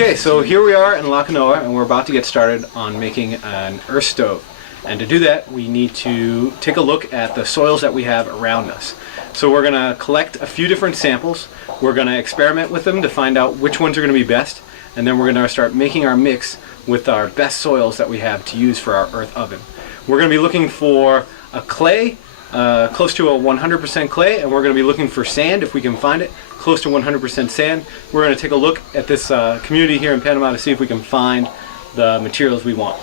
Okay, so here we are in Lakanoa, and we're about to get started on making an earth stove. And to do that, we need to take a look at the soils that we have around us. So we're going to collect a few different samples. We're going to experiment with them to find out which ones are going to be best. And then we're going to start making our mix with our best soils that we have to use for our earth oven. We're going to be looking for a clay, close to a 100% clay, and we're going to be looking for sand if we can find it, close to 100% sand. We're going to take a look at this community here in Panama to see if we can find the materials we want.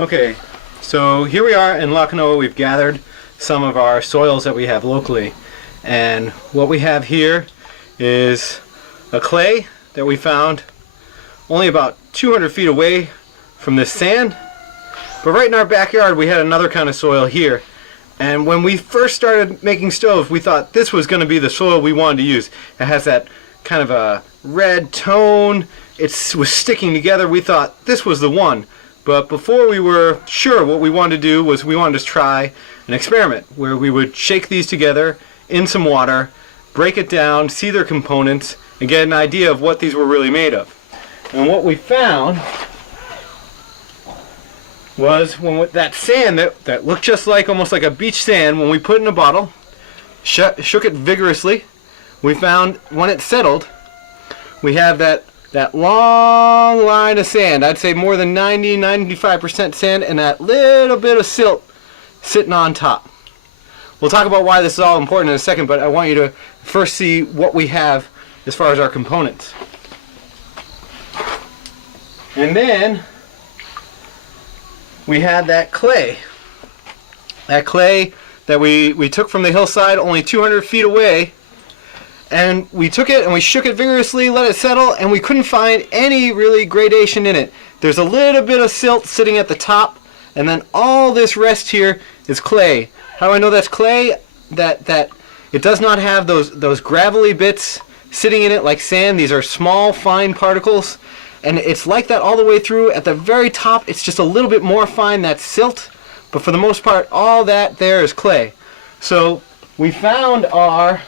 Okay, so here we are in Lakanoa. We've gathered some of our soils that we have locally, and what we have here is a clay that we found only about 200 feet away from this sand. But right in our backyard we had another kind of soil here, and when we first started making stoves we thought this was going to be the soil we wanted to use. It has that kind of a red tone, it was sticking together. We thought this was the one, but before we were sure, what we wanted to do was we wanted to try an experiment where we would shake these together in some water, break it down, see their components, and get an idea of what these were really made of. And what we found was when that sand that looked just like almost like a beach sand, when we put it in a bottle, shook it vigorously, we found when it settled, we have that long line of sand. I'd say more than 90-95% sand, and that little bit of silt sitting on top. We'll talk about why this is all important in a second, but I want you to first see what we have as far as our components. And then we had that clay. That clay that we took from the hillside only 200 feet away, and we took it and we shook it vigorously, let it settle, and we couldn't find any really gradation in it. There's a little bit of silt sitting at the top, and then all this rest here is clay. How do I know that's clay? That it does not have those gravelly bits sitting in it like sand. These are small, fine particles, and it's like that all the way through. At the very top, it's just a little bit more fine, that's silt, but for the most part, all that there is clay. So we found our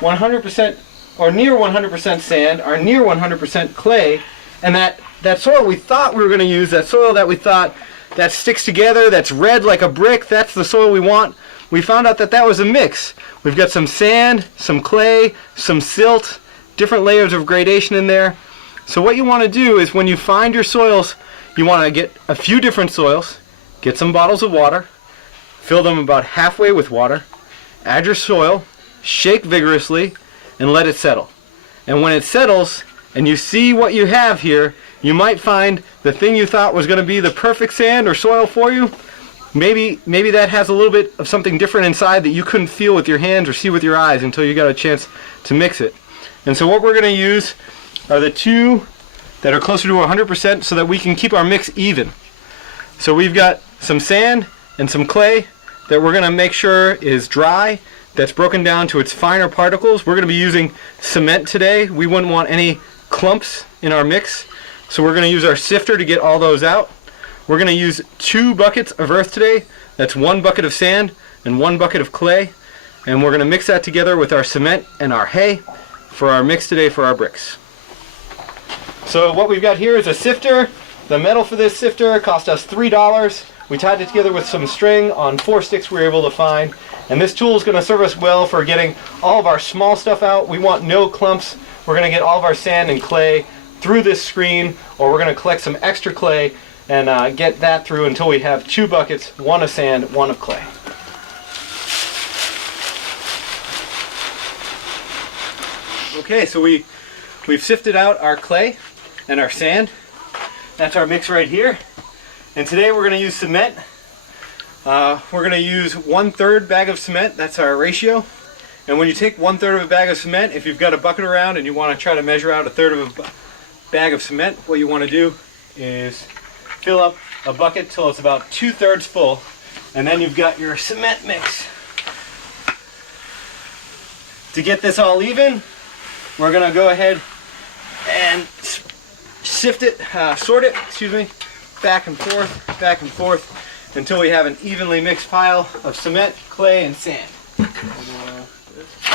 100% or near 100% sand, our near 100% clay, and that soil we thought we were going to use, that soil that we thought that sticks together, that's red like a brick, that's the soil we want. We found out that that was a mix. We've got some sand, some clay, some silt, different layers of gradation in there. So what you want to do is when you find your soils, you want to get a few different soils, get some bottles of water, fill them about halfway with water, add your soil, shake vigorously, and let it settle. And when it settles and you see what you have here, you might find the thing you thought was going to be the perfect sand or soil for you. Maybe that has a little bit of something different inside that you couldn't feel with your hands or see with your eyes until you got a chance to mix it. And so what we're going to use are the two that are closer to 100% so that we can keep our mix even. So we've got some sand and some clay that we're going to make sure is dry, that's broken down to its finer particles. We're going to be using cement today. We wouldn't want any clumps in our mix, so we're going to use our sifter to get all those out. We're going to use 2 buckets of earth today. That's 1 bucket of sand and 1 bucket of clay, and we're going to mix that together with our cement and our hay for our mix today for our bricks. So what we've got here is a sifter. The metal for this sifter cost us $3. We tied it together with some string on 4 sticks we were able to find, and this tool is going to serve us well for getting all of our small stuff out. We want no clumps. We're going to get all of our sand and clay through this screen, or we're going to collect some extra clay and get that through until we have 2 buckets, 1 of sand, 1 of clay. Okay, so we've sifted out our clay and our sand. That's our mix right here. And today we're going to use cement. We're going to use 1/3 bag of cement. That's our ratio. And when you take 1/3 of a bag of cement, if you've got a bucket around and you want to try to measure out 1/3 of a bag of cement, what you want to do is fill up a bucket till it's about 2/3 full, and then you've got your cement mix. To get this all even, we're going to go ahead and sift it, sort it, excuse me, back and forth until we have an evenly mixed pile of cement, clay, and sand.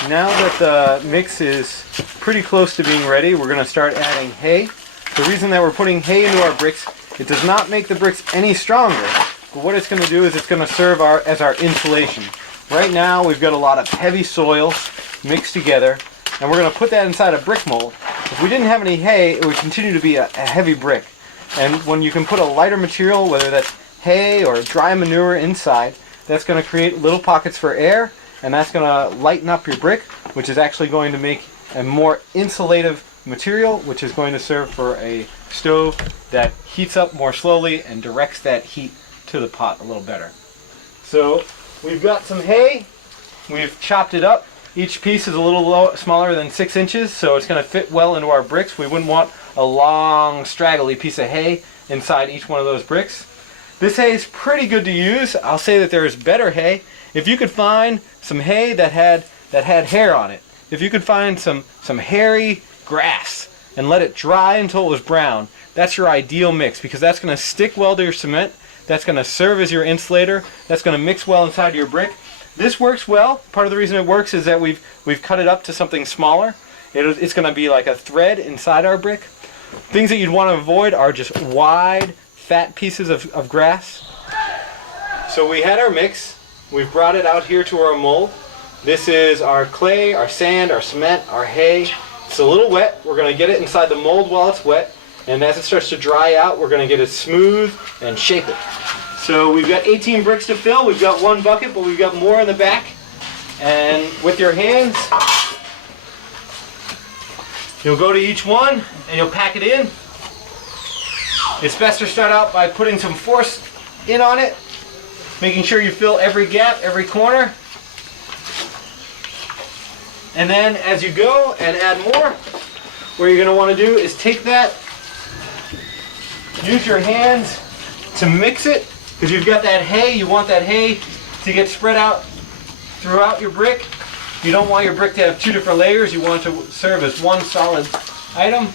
now that the mix is pretty close to being ready, we're going to start adding hay. The reason that we're putting hay into our bricks, it does not make the bricks any stronger, but what it's going to do is it's going to serve as our insulation. Right now we've got a lot of heavy soil mixed together, and we're going to put that inside a brick mold. If we didn't have any hay, it would continue to be a heavy brick. And when you can put a lighter material, whether that's hay or dry manure inside, that's going to create little pockets for air, and that's going to lighten up your brick, which is actually going to make a more insulative material, which is going to serve for a stove that heats up more slowly and directs that heat to the pot a little better. So we've got some hay, we've chopped it up. Each piece is a little smaller than 6 inches, so it's going to fit well into our bricks. We wouldn't want a long, straggly piece of hay inside each one of those bricks. This hay is pretty good to use. I'll say that there is better hay. If you could find some hay that had hair on it, if you could find some hairy grass and let it dry until it was brown, that's your ideal mix, because that's going to stick well to your cement, that's going to serve as your insulator, that's going to mix well inside your brick. This works well. Part of the reason it works is that we've cut it up to something smaller. It's going to be like a thread inside our brick. Things that you'd want to avoid are just wide, fat pieces of grass. So we had our mix. We've brought it out here to our mold. This is our clay, our sand, our cement, our hay. It's a little wet. We're going to get it inside the mold while it's wet. And as it starts to dry out, we're going to get it smooth and shape it. So we've got 18 bricks to fill. We've got 1 bucket, but we've got more in the back. And with your hands, you'll go to each one and you'll pack it in. It's best to start out by putting some force in on it, making sure you fill every gap, every corner. And then as you go and add more, what you're going to want to do is take that, use your hands to mix it, because you've got that hay. You want that hay to get spread out throughout your brick. You don't want your brick to have 2 different layers. You want it to serve as one solid item.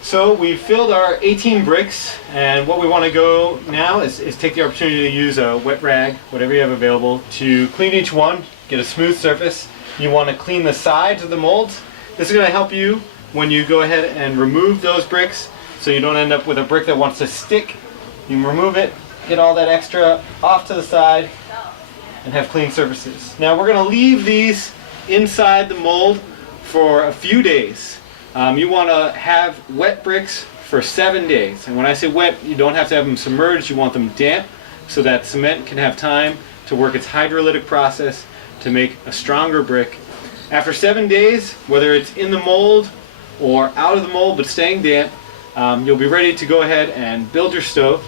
So we've filled our 18 bricks, and what we want to go now is take the opportunity to use a wet rag, whatever you have available, to clean each one, get a smooth surface. You want to clean the sides of the molds. This is going to help you when you go ahead and remove those bricks, so you don't end up with a brick that wants to stick. You can remove it, get all that extra off to the side, and have clean surfaces. Now we're going to leave these inside the mold for a few days. You want to have wet bricks for 7 days. And when I say wet, you don't have to have them submerged. You want them damp so that cement can have time to work its hydrolytic process to make a stronger brick. After 7 days, whether it's in the mold or out of the mold but staying damp, you'll be ready to go ahead and build your stove.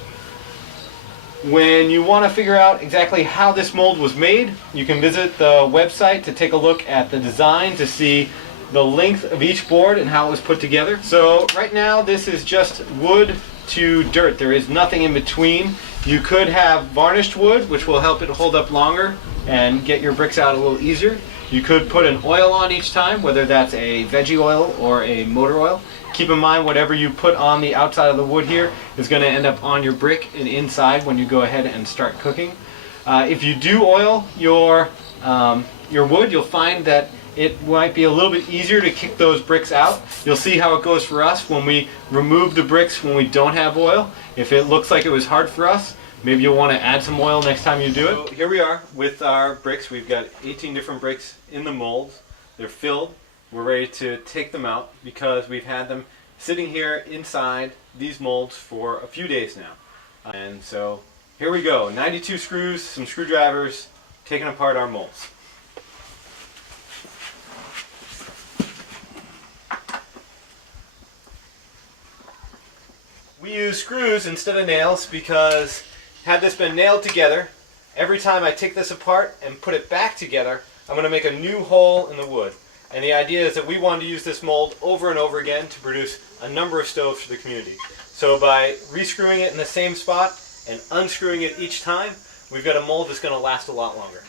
When you want to figure out exactly how this mold was made, you can visit the website to take a look at the design to see the length of each board and how it was put together. So right now this is just wood to dirt. There is nothing in between. You could have varnished wood, which will help it hold up longer and get your bricks out a little easier. You could put an oil on each time, whether that's a veggie oil or a motor oil. Keep in mind, whatever you put on the outside of the wood here is going to end up on your brick and inside when you go ahead and start cooking. If you do oil your wood, you'll find that it might be a little bit easier to kick those bricks out. You'll see how it goes for us when we remove the bricks when we don't have oil. If it looks like it was hard for us, maybe you'll want to add some oil next time you do it. So here we are with our bricks. We've got 18 different bricks in the molds. They're filled. We're ready to take them out because we've had them sitting here inside these molds for a few days now. And so here we go. 92 screws, some screwdrivers, taking apart our molds. We use screws instead of nails because had this been nailed together, every time I take this apart and put it back together, I'm going to make a new hole in the wood. And the idea is that we want to use this mold over and over again to produce a number of stoves for the community. So by rescrewing it in the same spot and unscrewing it each time, we've got a mold that's going to last a lot longer.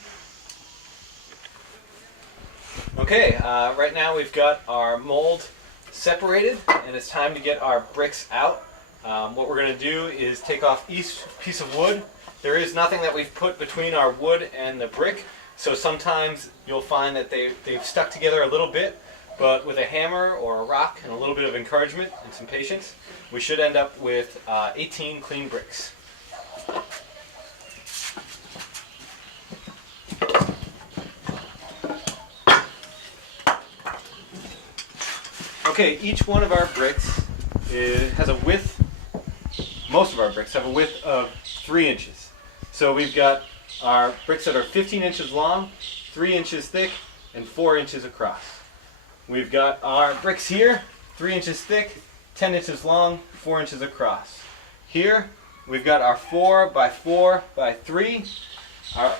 Okay, right now we've got our mold separated and it's time to get our bricks out. What we're going to do is take off each piece of wood. There is nothing that we've put between our wood and the brick, So sometimes you'll find that they've stuck together a little bit, but with a hammer or a rock and a little bit of encouragement and some patience, we should end up with 18 clean bricks. Okay, each one of our bricks has a width, most of our bricks have a width of 3 inches. So we've got our bricks that are 15 inches long, 3 inches thick, and 4 inches across. We've got our bricks here, 3 inches thick, 10 inches long, 4 inches across. Here, we've got our 4 by 4 by 3. Our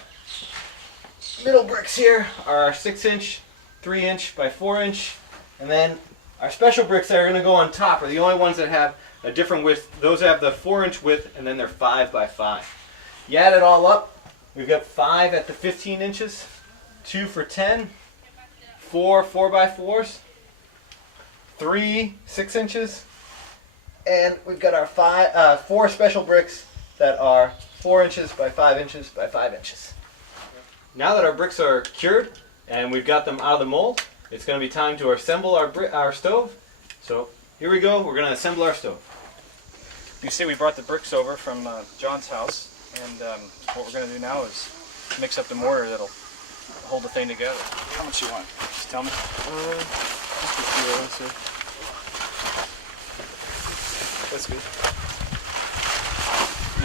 middle bricks here are our 6 inch, 3 inch by 4 inch, and then our special bricks that are going to go on top are the only ones that have a different width. Those have the 4 inch width, and then they're 5 by 5. You add it all up, we've got 5 at the 15 inches, 2 for 10, 4 4 by 4s, 3 6 inches, and we've got our 4 special bricks that are 4 inches by 5 inches by 5 inches. Now that our bricks are cured and we've got them out of the mold, it's going to be time to assemble our stove. So here we go, we're going to assemble our stove. You see we brought the bricks over from John's house, and what we're going to do now is mix up the mortar that'll hold the thing together. How much you want? Just tell me. Just a few, let's see. That's good.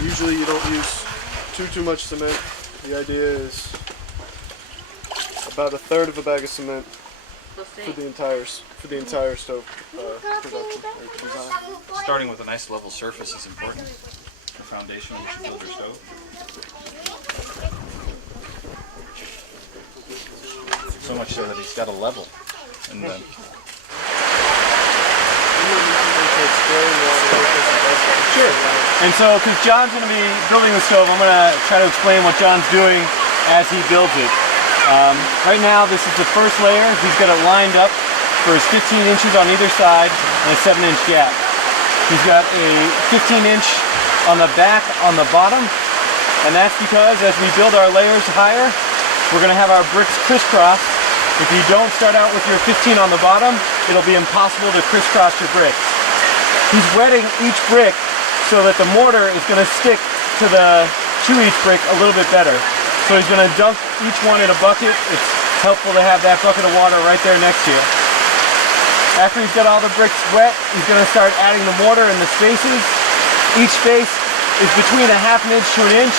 Usually you don't use too much cement. The idea is about a third of a bag of cement for the entire stove production or design. Starting with a nice level surface is important. The foundation on which you build your stove. So much so that he's got a level. And then Sure. And so, because John's going to be building the stove, I'm going to try to explain what John's doing as he builds it. Right now, this is the first layer. He's got it lined up for his 15 inches on either side and a 7-inch gap. He's got a 15-inch on the back on the bottom, and that's because as we build our layers higher, we're going to have our bricks crisscross. If you don't start out with your 15 on the bottom, it'll be impossible to crisscross your bricks. He's wetting each brick so that the mortar is going to stick to each brick a little bit better. So he's going to dunk each one in a bucket. It's helpful to have that bucket of water right there next to you. After he's got all the bricks wet, he's going to start adding the mortar in the spaces. Each space is between a ½ inch to 1 inch.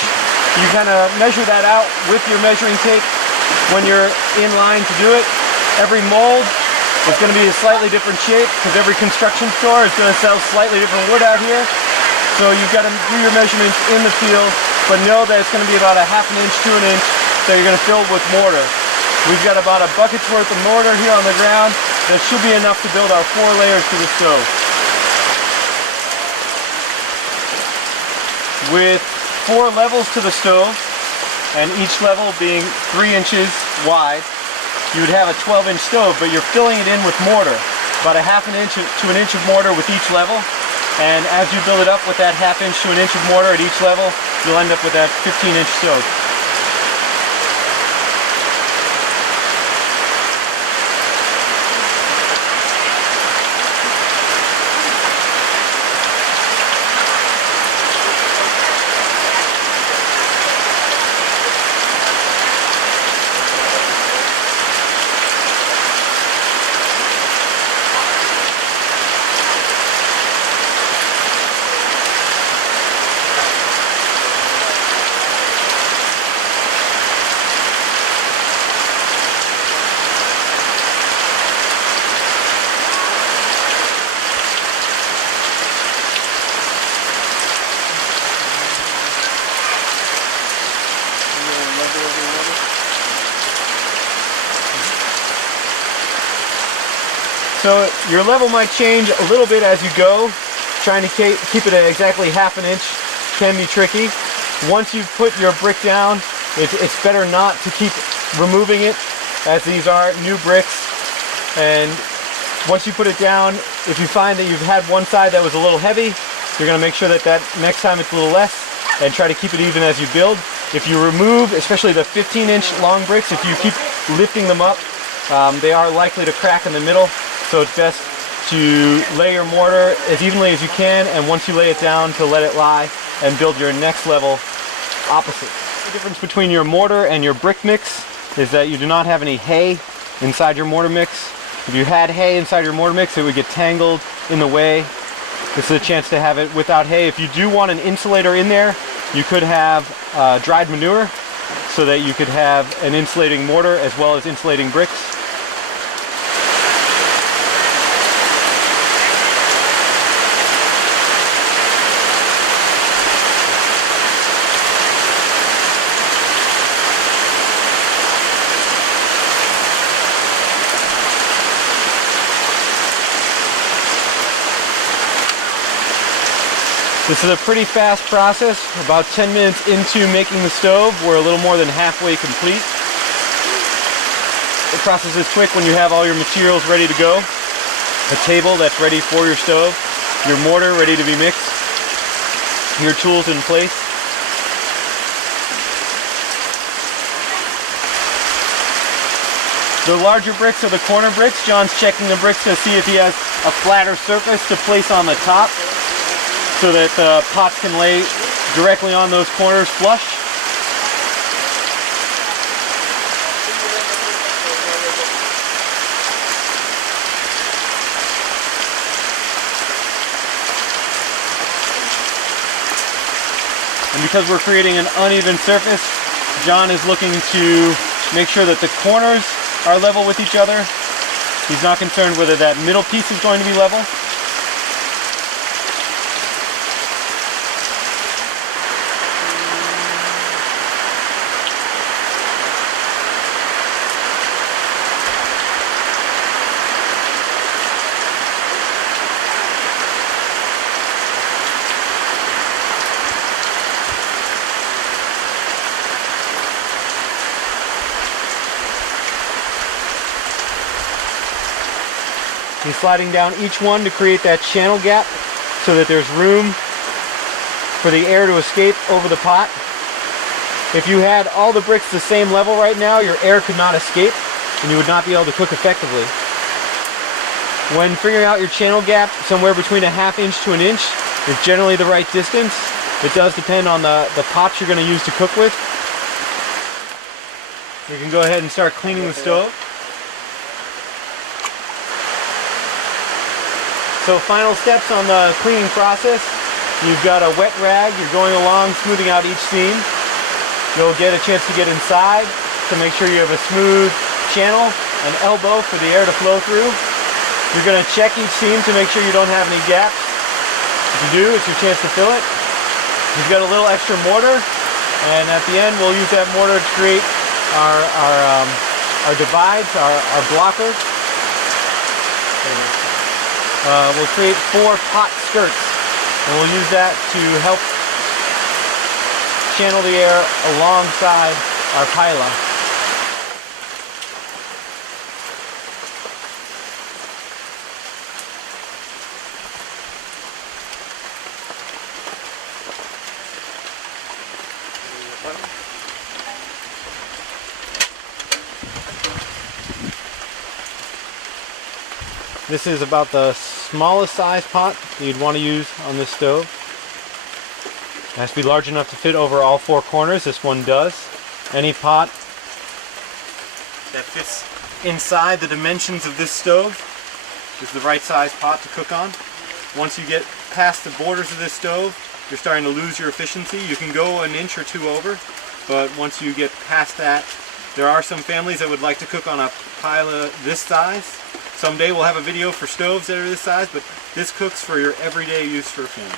You kind of measure that out with your measuring tape when you're in line to do it. Every mold is going to be a slightly different shape because every construction store is going to sell slightly different wood out here. So you've got to do your measurements in the field, but know that it's going to be about a ½ inch to 1 inch that you're going to fill with mortar. We've got about a bucket's worth of mortar here on the ground. That should be enough to build our 4 layers to the stove. With 4 levels to the stove, and each level being 3 inches wide, you would have a 12-inch stove, but you're filling it in with mortar. About a ½ inch to 1 inch of mortar with each level. And as you build it up with that ½ inch to 1 inch of mortar at each level, you'll end up with that 15-inch stove. So your level might change a little bit as you go. Trying to keep it at exactly ½ inch can be tricky. Once you've put your brick down, it's better not to keep removing it, as these are new bricks. And once you put it down, if you find that you've had one side that was a little heavy, you're going to make sure that next time it's a little less. and try to keep it even as you build. If you remove, especially the 15-inch long bricks, if you keep lifting them up, they are likely to crack in the middle. So it's best to lay your mortar as evenly as you can, and once you lay it down, to let it lie and build your next level opposite. The difference between your mortar and your brick mix is that you do not have any hay inside your mortar mix. If you had hay inside your mortar mix, it would get tangled in the way. This is a chance to have it without hay. If you do want an insulator in there, you could have dried manure so that you could have an insulating mortar as well as insulating bricks. This is a pretty fast process. About 10 minutes into making the stove, we're a little more than halfway complete. The process is quick when you have all your materials ready to go. A table that's ready for your stove, your mortar ready to be mixed, your tools in place. The larger bricks are the corner bricks. John's checking the bricks to see if he has a flatter surface to place on the top, so that the pots can lay directly on those corners flush. And because we're creating an uneven surface, John is looking to make sure that the corners are level with each other. He's not concerned whether that middle piece is going to be level. He's sliding down each one to create that channel gap so that there's room for the air to escape over the pot. If you had all the bricks the same level right now, your air could not escape and you would not be able to cook effectively. When figuring out your channel gap, somewhere between a ½ inch to an inch is generally the right distance. It does depend on the pots you're going to use to cook with. You can go ahead and start cleaning the stove. So final steps on the cleaning process. You've got a wet rag, you're going along smoothing out each seam. You'll get a chance to get inside to make sure you have a smooth channel, an elbow for the air to flow through. You're going to check each seam to make sure you don't have any gaps. If you do, it's your chance to fill it. You've got a little extra mortar, and at the end we'll use that mortar to create our divides, our blockers. We'll create 4 pot skirts, and we'll use that to help channel the air alongside our pila. This is about the smallest size pot that you'd want to use on this stove. It has to be large enough to fit over all 4 corners. This one does. Any pot that fits inside the dimensions of this stove is the right size pot to cook on. Once you get past the borders of this stove, you're starting to lose your efficiency. You can go an inch or 2 over, but once you get past that, there are some families that would like to cook on a pile this size. Someday we'll have a video for stoves that are this size, but this cooks for your everyday use for a family.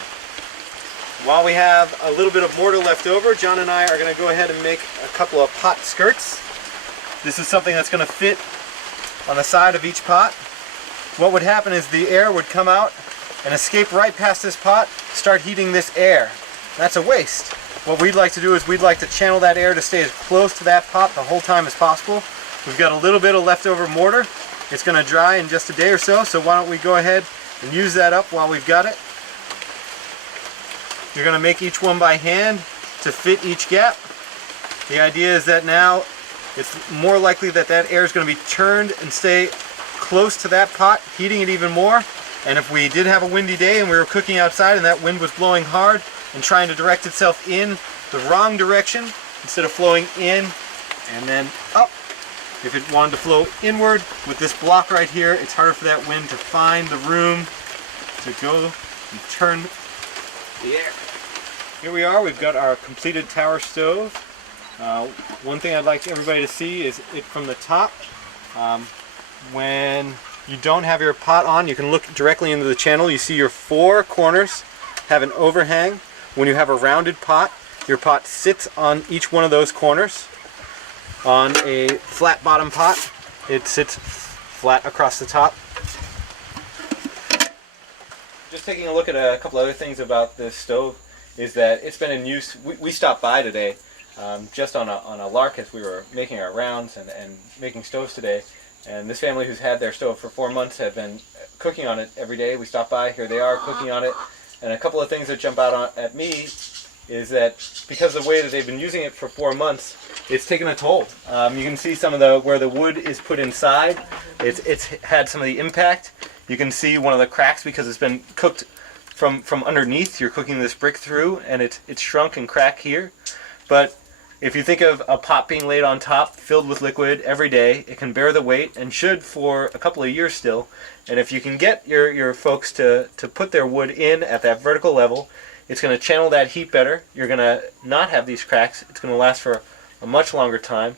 While we have a little bit of mortar left over, John and I are going to go ahead and make a couple of pot skirts. This is something that's going to fit on the side of each pot. What would happen is the air would come out and escape right past this pot, start heating this air. That's a waste. What we'd like to do is we'd like to channel that air to stay as close to that pot the whole time as possible. We've got a little bit of leftover mortar. It's going to dry in just a day or so, so why don't we go ahead and use that up while we've got it. You're going to make each one by hand. to fit each gap. The idea is that now it's more likely that that air is going to be turned and stay close to that pot, heating it even more. And if we did have a windy day and we were cooking outside and that wind was blowing hard and trying to direct itself in the wrong direction, instead of flowing in and then up, if it wanted to flow inward with this block right here, it's harder for that wind to find the room to go and turn the air. Here we are, we've got our completed tower stove. One thing I'd like everybody to see is it from the top. When you don't have your pot on, you can look directly into the channel. You see your 4 corners have an overhang. When you have a rounded pot, your pot sits on each one of those corners. On a flat bottom pot, it sits flat across the top. Just taking a look at a couple other things about this stove is that it's been in use. We stopped by today just on a lark as we were making our rounds and making stoves today. And this family who's had their stove for 4 months have been cooking on it every day. We stopped by, here they are cooking on it. And a couple of things that jump out at me is that because of the way that they've been using it for 4 months, it's taken a toll. You can see some of where the wood is put inside. It's had some of the impact. You can see one of the cracks because it's been cooked from underneath. You're cooking this brick through and it's shrunk and cracked here. But if you think of a pot being laid on top, filled with liquid every day, it can bear the weight and should for a couple of years still. And if you can get your folks to put their wood in at that vertical level, it's going to channel that heat better. You're going to not have these cracks. It's going to last for a much longer time.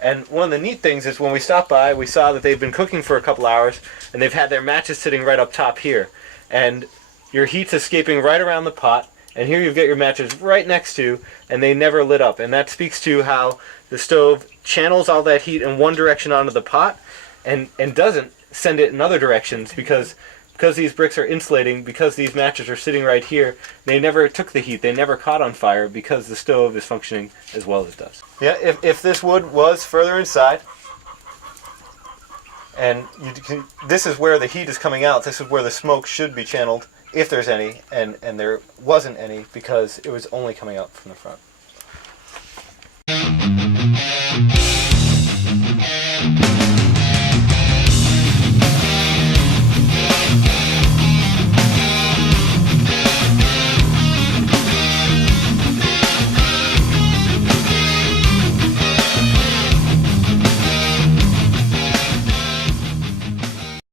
And one of the neat things is when we stopped by, we saw that they've been cooking for a couple hours and they've had their matches sitting right up top here. And your heat's escaping right around the pot. And here you've got your matches right next to, and they never lit up. And that speaks to how the stove channels all that heat in one direction onto the pot and doesn't send it in other directions because these bricks are insulating, because these matches are sitting right here, they never took the heat, they never caught on fire because the stove is functioning as well as it does. Yeah, if this wood was further inside, and this is where the heat is coming out, this is where the smoke should be channeled, if there's any, and there wasn't any because it was only coming out from the front.